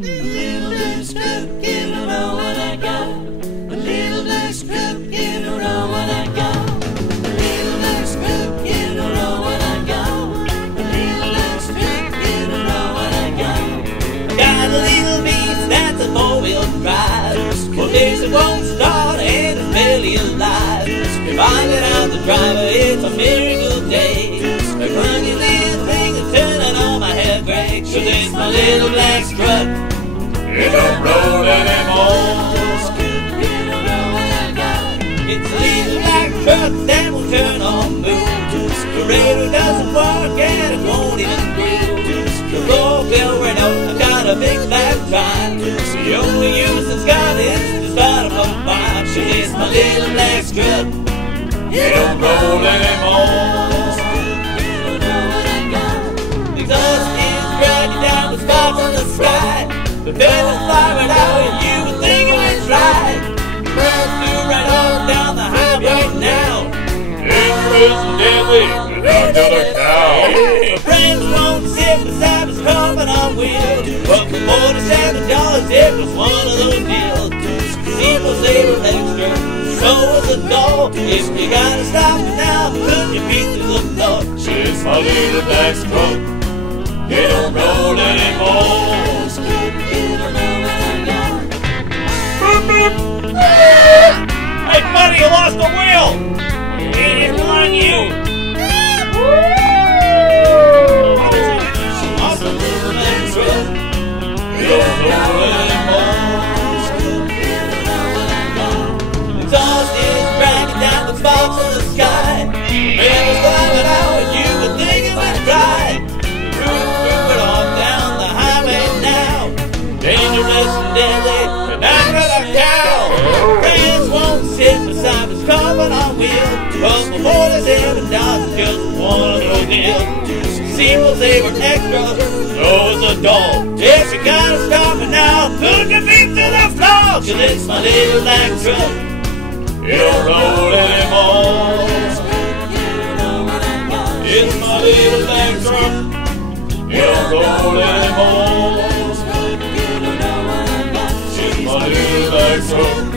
little black truck, you don't know what I got. A little black truck, you don't know what I got. A little black truck, you don't know what I got. A little black truck, you don't know what I got. Got a little beast that's a four-wheel drive. Well, this it won't start and it's barely alive. If I get out the driver, it's a miracle day. A funny little thing is turning on my head brake. 'Cause it's my little black truck. It don't roll anymore. It's a little black truck that will turn on move. The radio doesn't work and it won't even groove. The four-wheel Renault, I've got a big black drive. The only use it's got is to start up a fire. 'Cause it's my little black truck. It don't roll anymore. The exhaust is dragging down the spots on the sky. The pedals fly right out and you would think it was right. Burns through right on down the highway now. Dangerous and deadly, without another cow. My friends won't sit beside us carbon on wheels. But for $47 it was one of those deals. People say we're extra, so was the door. If you gotta stop it now, put your feet through the floor. It's my little black truck. It don't roll anymore. Hey buddy, you lost the wheel! It didn't run you! Awesome little black truck. It don't roll anymore. Exhaust is dragging down the sparks of the sky. Pedals flying out and you would think it was right. Move it on down the highway now. Dangerous and deadly, and I'm gonna cow. Friends won't sit beside us carbon on wheels. But for $47 it's just one of those deals. People say we're extra, so is the dog. If you gotta stop it now, put your feet through the floor. 'Cause it's my little black truck. It don't roll anymore. It's my little black truck. It don't roll anymore. It's My little black truck.